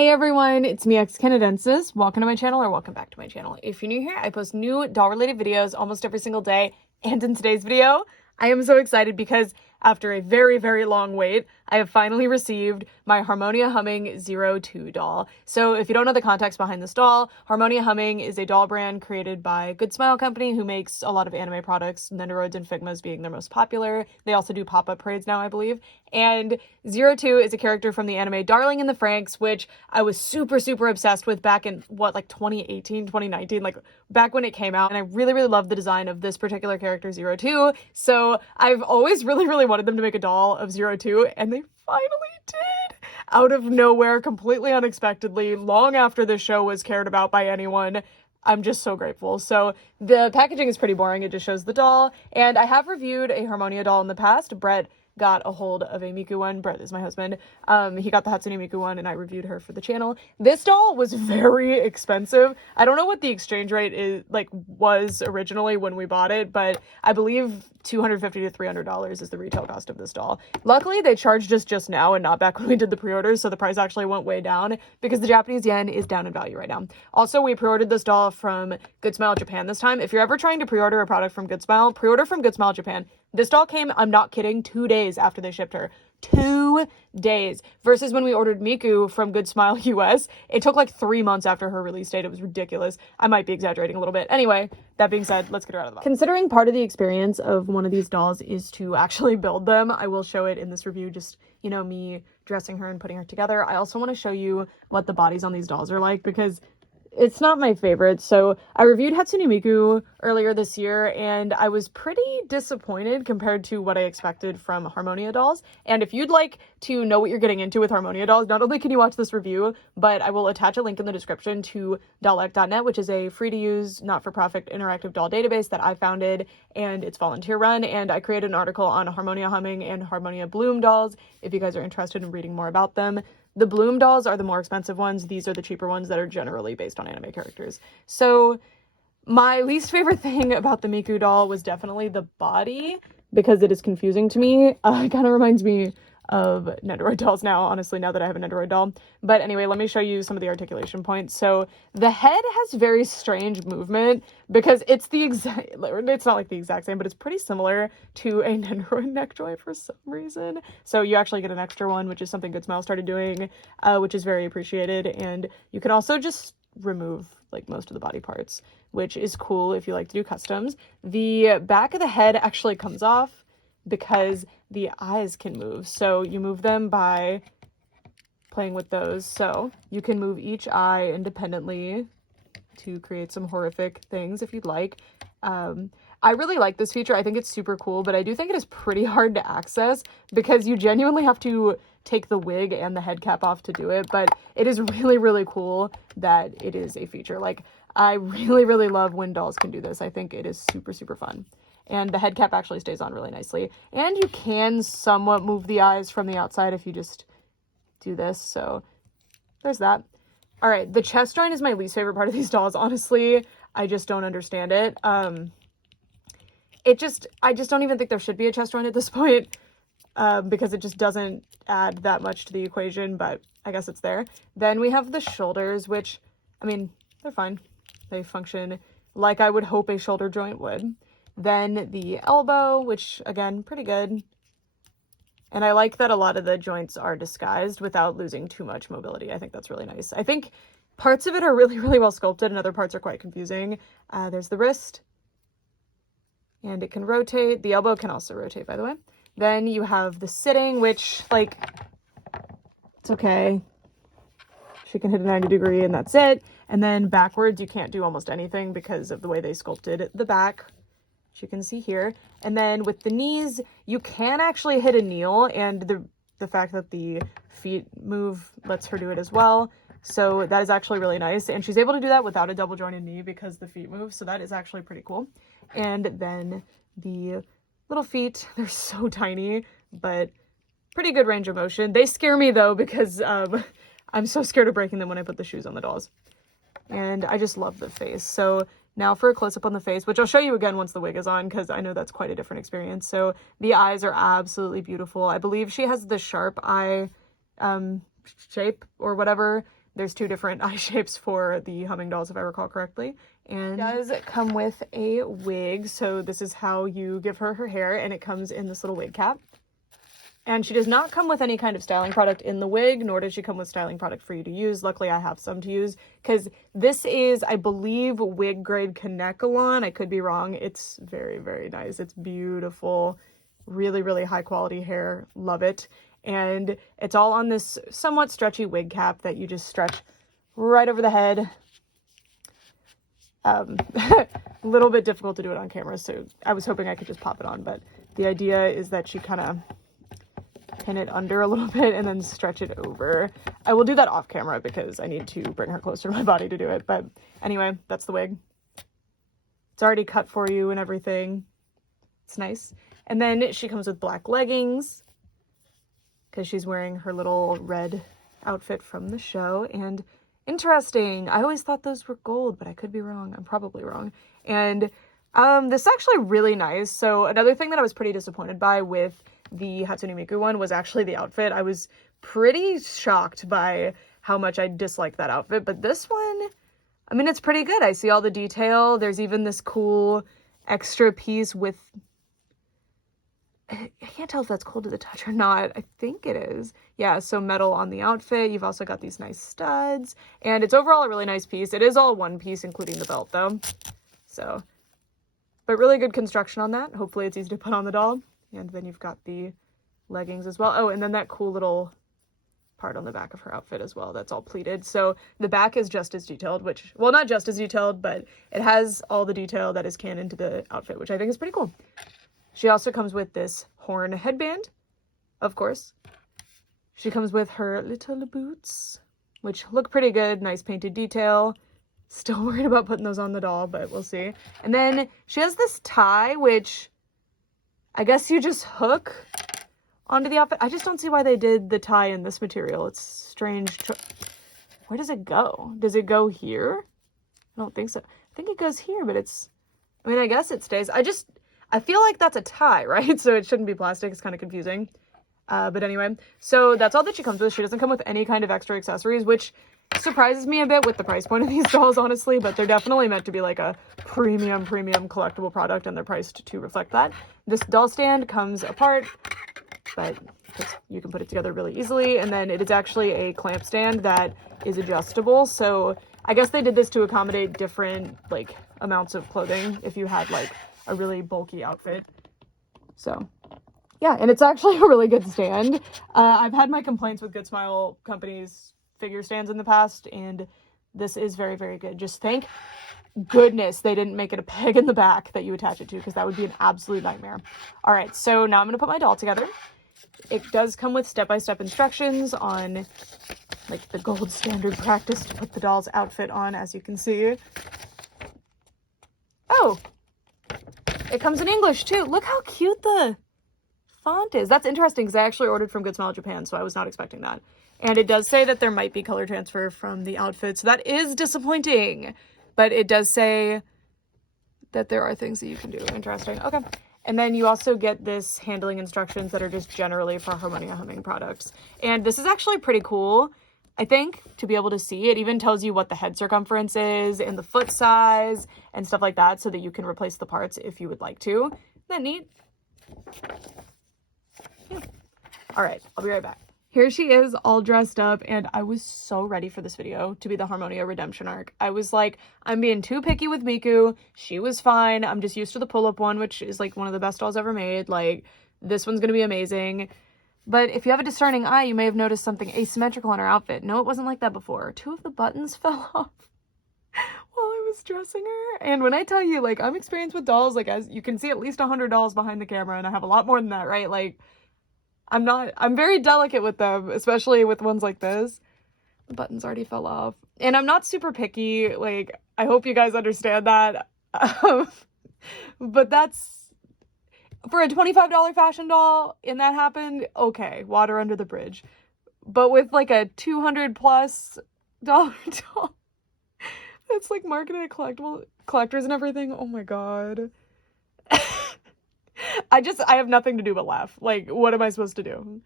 Hey everyone, it's me, Canadensis. Welcome to my channel, or welcome back to my channel. If you're new here, I post new doll-related videos almost every single day, and in today's video, I am so excited because after a very, very long wait, I have finally received my Harmonia Humming 02 doll. So if you don't know the context behind this doll, Harmonia Humming is a doll brand created by Good Smile Company, who makes a lot of anime products, Nendoroids and Figmas being their most popular. They also do pop-up parades now, I believe. And 02 is a character from the anime Darling in the FRANXX, which I was super, super obsessed with back in, 2018, 2019, like back when it came out. And I really, really loved the design of this particular character, 02. So I've always really, really wanted them to make a doll of 02, and they finally did! Out of nowhere, completely unexpectedly, long after this show was cared about by anyone. I'm just so grateful. So the packaging is pretty boring. It just shows the doll. And I have reviewed a Harmonia doll in the past. Brett got a hold of a Miku one. Brett is my husband. He got the Hatsune Miku one, and I reviewed her for the channel. This doll was very expensive. I don't know what the exchange rate was originally when we bought it, but I believe $250 to $300 is the retail cost of this doll. Luckily, they charged us just now and not back when we did the pre-orders, so the price actually went way down because the Japanese yen is down in value right now. Also, we pre-ordered this doll from Good Smile Japan this time. If you're ever trying to pre-order a product from Good Smile, pre-order from Good Smile Japan. This doll came, I'm not kidding, 2 days after they shipped her. 2 days. Versus when we ordered Miku from Good Smile US, it took like 3 months after her release date. It was ridiculous. I might be exaggerating a little bit. Anyway, that being said, let's get her out of the box. Considering part of the experience of one of these dolls is to actually build them, I will show it in this review, just, you know, me dressing her and putting her together. I also want to show you what the bodies on these dolls are like, because it's not my favorite. So I reviewed Hatsune Miku earlier this year, and I was pretty disappointed compared to what I expected from Harmonia dolls. And if you'd like to know what you're getting into with Harmonia dolls, not only can you watch this review, but I will attach a link in the description to dollect.net, which is a free-to-use, not-for-profit interactive doll database that I founded, and it's volunteer-run. And I created an article on Harmonia Humming and Harmonia Bloom dolls if you guys are interested in reading more about them. The Bloom dolls are the more expensive ones. These are the cheaper ones that are generally based on anime characters. So my least favorite thing about the Miku doll was definitely the body, because it is confusing to me. It kind of reminds me of Nendoroid dolls now, honestly, now that I have a Nendoroid doll. But anyway, let me show you some of the articulation points. So the head has very strange movement because it's the exact, it's not like the exact same, but it's pretty similar to a Nendoroid neck joint for some reason. So you actually get an extra one, which is something Good Smile started doing, which is very appreciated. And you can also just remove like most of the body parts, which is cool if you like to do customs. The back of the head actually comes off because the eyes can move. So you move them by playing with those. So you can move each eye independently to create some horrific things if you'd like. I really like this feature. I think it's super cool, but I do think it is pretty hard to access because you genuinely have to take the wig and the head cap off to do it. But it is really, really cool that it is a feature. Like, I really, really love when dolls can do this. I think it is super, super fun. And the head cap actually stays on really nicely. And you can somewhat move the eyes from the outside if you just do this. So there's that. All right, the chest joint is my least favorite part of these dolls. Honestly, I just don't understand it. I just don't even think there should be a chest joint at this point, because it just doesn't add that much to the equation, but I guess it's there. Then we have the shoulders, which, I mean, they're fine. They function like I would hope a shoulder joint would. Then the elbow, which, again, pretty good. And I like that a lot of the joints are disguised without losing too much mobility. I think that's really nice. I think parts of it are really, really well sculpted and other parts are quite confusing. There's the wrist. And it can rotate. The elbow can also rotate, by the way. Then you have the sitting, which, like, it's okay. She can hit a 90-degree and that's it. And then backwards, you can't do almost anything because of the way they sculpted the back, which you can see here. And then with the knees, you can actually hit a kneel, and the fact that the feet move lets her do it as well. So that is actually really nice. And she's able to do that without a double jointed knee because the feet move. So that is actually pretty cool. And then the little feet, they're so tiny, but pretty good range of motion. They scare me though, because I'm so scared of breaking them when I put the shoes on the dolls. And I just love the face. So now for a close-up on the face, which I'll show you again once the wig is on, because I know that's quite a different experience. So the eyes are absolutely beautiful. I believe she has the sharp eye shape or whatever there's 2 different eye shapes for the humming dolls, if I recall correctly. And it does come with a wig, so this is how you give her her hair, and it comes in this little wig cap. And she does not come with any kind of styling product in the wig, nor does she come with styling product for you to use. Luckily, I have some to use, because this is, I believe, wig grade Kanekalon. I could be wrong. It's very, very nice. It's beautiful. Really, really high quality hair. Love it. And it's all on this somewhat stretchy wig cap that you just stretch right over the head. A little bit difficult to do it on camera, so I was hoping I could just pop it on, but the idea is that she kind of pin it under a little bit and then stretch it over. I will do that off camera because I need to bring her closer to my body to do it. But anyway, that's the wig. It's already cut for you and everything. It's nice. And then she comes with black leggings because she's wearing her little red outfit from the show. And interesting, I always thought those were gold, but I could be wrong. I'm probably wrong. And this is actually really nice. So another thing that I was pretty disappointed by with the Hatsune Miku one was actually the outfit. I was pretty shocked by how much I disliked that outfit, but this one, I mean, it's pretty good. I see all the detail. There's even this cool extra piece with, I can't tell if that's cool to the touch or not. I think it is. Yeah, so metal on the outfit. You've also got these nice studs, and it's overall a really nice piece. It is all one piece, including the belt, though. So, but really good construction on that. Hopefully it's easy to put on the doll. And then you've got the leggings as well. Oh, and then that cool little part on the back of her outfit as well. That's all pleated. So the back is just as detailed, which, well, not just as detailed, but it has all the detail that is canon to the outfit, which I think is pretty cool. She also comes with this horn headband, of course. She comes with her little boots, which look pretty good. Nice painted detail. Still worried about putting those on the doll, but we'll see. And then she has this tie, which I guess you just hook onto the outfit. I just don't see why they did the tie in this material. It's strange. Where does it go? Does it go here? I don't think so. I think it goes here, but it's, I mean, I guess it stays. I feel like that's a tie, right? So it shouldn't be plastic. It's kind of confusing. But anyway, so that's all that she comes with. She doesn't come with any kind of extra accessories, which surprises me a bit with the price point of these dolls, honestly, but they're definitely meant to be like a premium collectible product, and they're priced to reflect that. This doll stand comes apart, but you can put it together really easily, and then it is actually a clamp stand that is adjustable, so I guess they did this to accommodate different, like, amounts of clothing if you had, like, a really bulky outfit. So yeah, and it's actually a really good stand. I've had my complaints with Good Smile Company's figure stands in the past, and this is very, very good. Just thank goodness they didn't make it a peg in the back that you attach it to, because that would be an absolute nightmare. All right, so now I'm going to put my doll together. It does come with step-by-step instructions on, like, the gold standard practice to put the doll's outfit on, as you can see. Oh, it comes in English, too. Look how cute the font is. That's interesting, because I actually ordered from Good Smile Japan, so I was not expecting that. And it does say that there might be color transfer from the outfit, so that is disappointing. But it does say that there are things that you can do. Interesting. Okay. And then you also get this handling instructions that are just generally for Harmonia humming products. And this is actually pretty cool, I think, to be able to see. It even tells you what the head circumference is and the foot size and stuff like that, so that you can replace the parts if you would like to. Isn't that neat? Yeah. All right, I'll be right back. Here she is all dressed up, and I was so ready for this video to be the Harmonia redemption arc. I was like, I'm being too picky with Miku. She was fine. I'm just used to the pull-up one, which is like one of the best dolls ever made. Like, this one's gonna be amazing. But if you have a discerning eye, you may have noticed something asymmetrical on her outfit. No, it wasn't like that before. 2 of the buttons fell off while I was dressing her. And when I tell you, like, I'm experienced with dolls, like, as you can see at least 100 dolls behind the camera, and I have a lot more than that, right? Like, I'm very delicate with them, especially with ones like this. The buttons already fell off. And I'm not super picky, like, I hope you guys understand that. But that's, for a $25 fashion doll, and that happened, okay, water under the bridge. But with, like, a $200+ doll that's, like, marketed at collectors and everything, oh my god. I have nothing to do but laugh. Like, what am I supposed to do?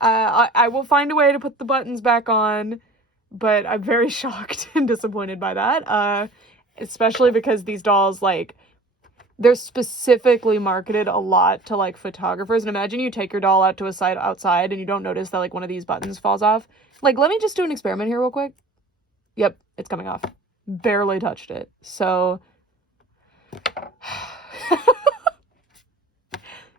I will find a way to put the buttons back on. but I'm very shocked and disappointed by that, especially because these dolls, like, they're specifically marketed a lot to, like, photographers. And imagine you take your doll out to a site outside and you don't notice that, like, one of these buttons falls off. Like, let me just do an experiment here real quick. Yep, it's coming off. Barely touched it. So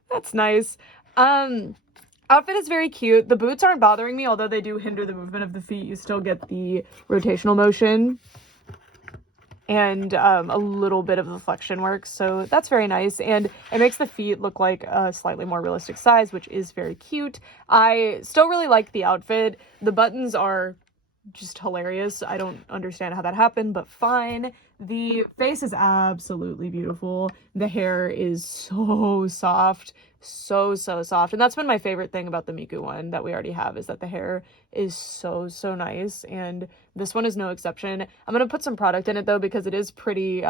that's nice. Outfit is very cute. The boots aren't bothering me, although they do hinder the movement of the feet. You still get the rotational motion and a little bit of the flexion work, so that's very nice, and it makes the feet look like a slightly more realistic size, which is very cute. I still really like the outfit. The buttons are just hilarious. I don't understand how that happened, but fine. The face is absolutely beautiful. The hair is so soft, so soft, and that's been my favorite thing about the Miku one that we already have, is that the hair is so nice, and this one is no exception. I'm gonna put some product in it though, because it is pretty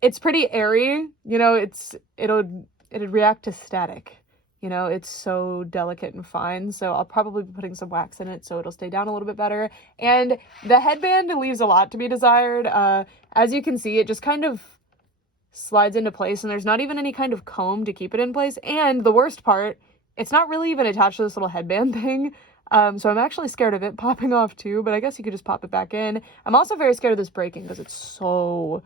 it's pretty airy, you know. It'd react to static, you know. It's so delicate and fine, so I'll probably be putting some wax in it so it'll stay down a little bit better. And the headband leaves a lot to be desired. As you can see, it just kind of slides into place, and there's not even any kind of comb to keep it in place. And the worst part, it's not really even attached to this little headband thing. So I'm actually scared of it popping off too, but I guess you could just pop it back in. I'm also very scared of this breaking because it's so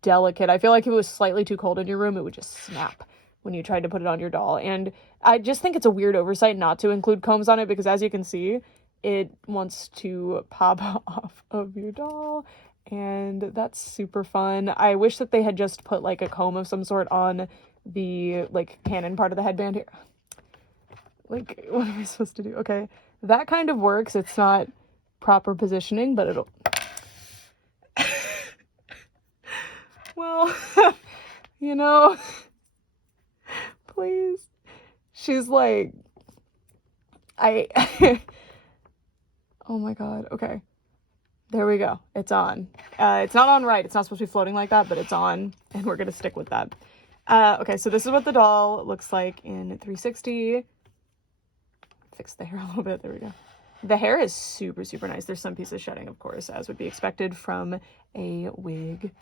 delicate. I feel like if it was slightly too cold in your room, it would just snap when you tried to put it on your doll. And I just think it's a weird oversight not to include combs on it, because as you can see, it wants to pop off of your doll, and that's super fun. I wish that they had just put like a comb of some sort on the like cannon part of the headband here. Like, what am I supposed to do? Okay, that kind of works. It's not proper positioning, but it'll well, you know, please. She's like, oh my god. Okay, there we go. It's on. It's not on right. It's not supposed to be floating like that, but it's on, and we're gonna stick with that. Okay, so this is what the doll looks like in 360. Fix the hair a little bit. There we go. The hair is super nice. There's some pieces shedding, of course, as would be expected from a wig.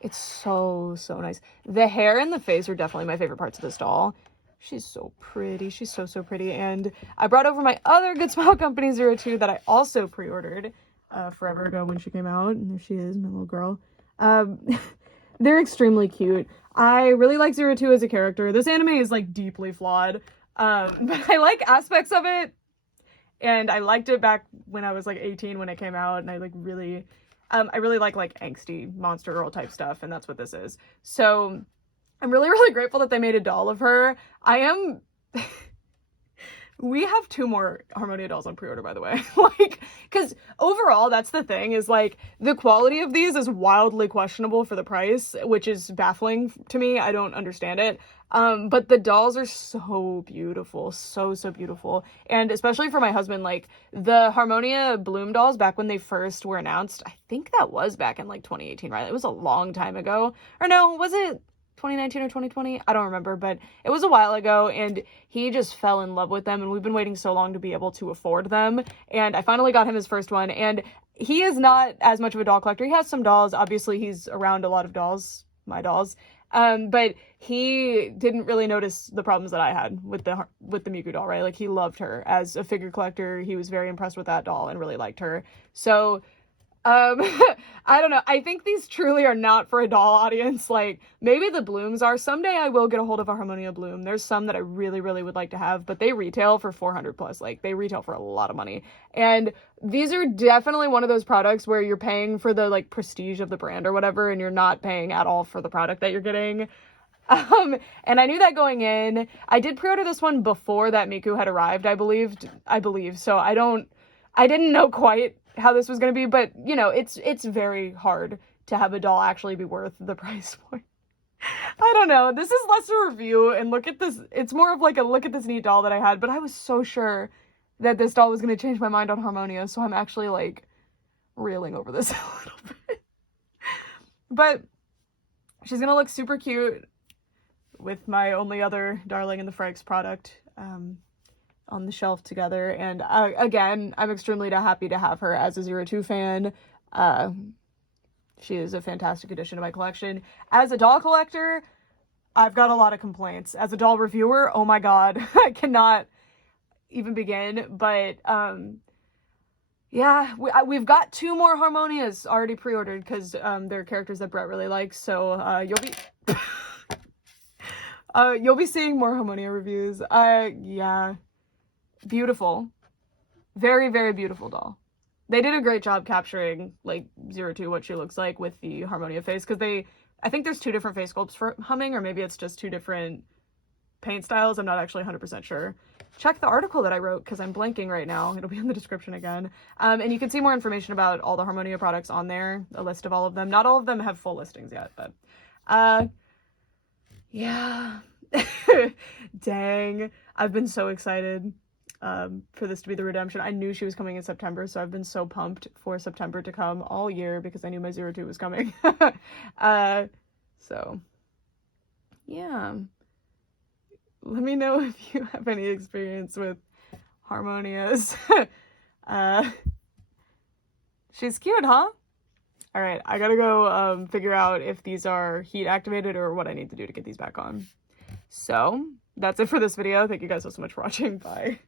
It's so nice. The hair and the face are definitely my favorite parts of this doll. She's so pretty. She's so pretty. And I brought over my other Good Smile Company 02 that I also pre-ordered forever ago when she came out. And there she is, my little girl. They're extremely cute. I really like 02 as a character. This anime is like deeply flawed. But I like aspects of it, and I liked it back when I was like 18 when it came out, and I like really, I really like angsty monster girl type stuff, and that's what this is. So I'm really grateful that they made a doll of her. We have 2 more Harmonia dolls on pre-order, by the way. Like, because overall, that's the thing, is like the quality of these is wildly questionable for the price, which is baffling to me. I don't understand it. But the dolls are so beautiful, so beautiful. And especially for my husband, like the Harmonia Bloom dolls back when they first were announced, I think that was back in like 2018, right? It was a long time ago. Or no, was it 2019 or 2020? I don't remember, but it was a while ago, and he just fell in love with them, and we've been waiting so long to be able to afford them. And I finally got him his first one, and he is not as much of a doll collector. He has some dolls. Obviously, he's around a lot of dolls, my dolls. But he didn't really notice the problems that I had with the Miku doll, right? Like, he loved her as a figure collector. He was very impressed with that doll and really liked her. So, I don't know. I think these truly are not for a doll audience. Like, maybe the Blooms are. Someday I will get a hold of a Harmonia Bloom. There's some that I really would like to have, but they retail for $400 plus. Like, they retail for a lot of money. And these are definitely one of those products where you're paying for the, like, prestige of the brand or whatever, and you're not paying at all for the product that you're getting. And I knew that going in. I did pre-order this one before that Miku had arrived, I believe. So I didn't know quite how this was going to be, but you know, it's very hard to have a doll actually be worth the price point. I don't know. This is less a review, and look at this. It's more of like a look at this neat doll that I had, but I was so sure that this doll was going to change my mind on Harmonia, so I'm actually like reeling over this a little bit. But she's going to look super cute with my only other darling in the FRANXX product. on the shelf together. And again, I'm extremely happy to have her as a 02 fan. She is a fantastic addition to my collection. As a doll collector, I've got a lot of complaints. As a doll reviewer, oh my god, I cannot even begin. But yeah, we've got 2 more Harmonias already pre-ordered because they're characters that Brett really likes. So you'll be seeing more Harmonia reviews. Yeah, beautiful, very, very beautiful doll. They did a great job capturing, like, 02, what she looks like with the Harmonia face, because I think there's 2 different face sculpts for Humming, or maybe it's just 2 different paint styles. I'm not actually 100% sure. Check the article that I wrote, because I'm blanking right now. It'll be in the description again. And you can see more information about all the Harmonia products on there, a list of all of them. Not all of them have full listings yet, but, yeah. Dang. I've been so excited for this to be the redemption. I knew she was coming in September, so I've been so pumped for September to come all year because I knew my 02 was coming. So yeah, let me know if you have any experience with Harmonias. She's cute, huh? All right, I gotta go figure out if these are heat activated or what I need to do to get these back on. So that's it for this video. Thank you guys so much for watching. Bye.